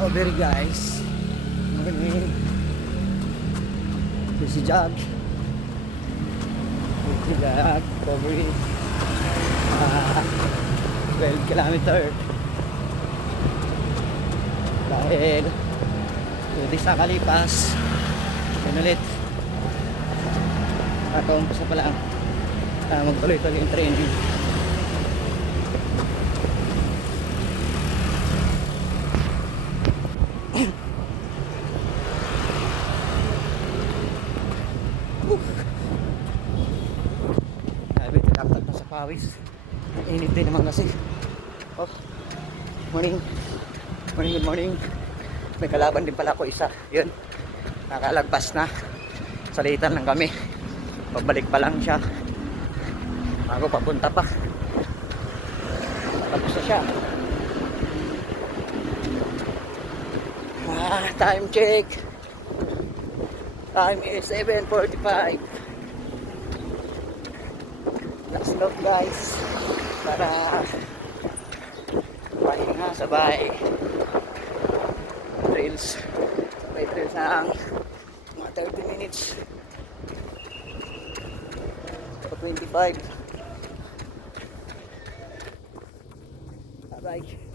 over guys. Morning. This is Jog. This is Jog. Covering 12 kilometer. Dahil 2 days na kalipas. Yan ulit. Umpisa pa lang. Magtuloy-tuloy yung training. Sabi, tinaktak na sa pawis. Ang init din naman kasi. Oh, morning. Morning, good morning. May kalaban din pala ako isa. Yun, nakalagpas na. Salitan lang kami. Pabalik pa lang siya. Bago papunta pa. Tapos na siya. Time check. Time is 7:45. Last load guys. Para pahinga sabay. Trails. May trails ng mga 30 minutes. 25. Bye-bye.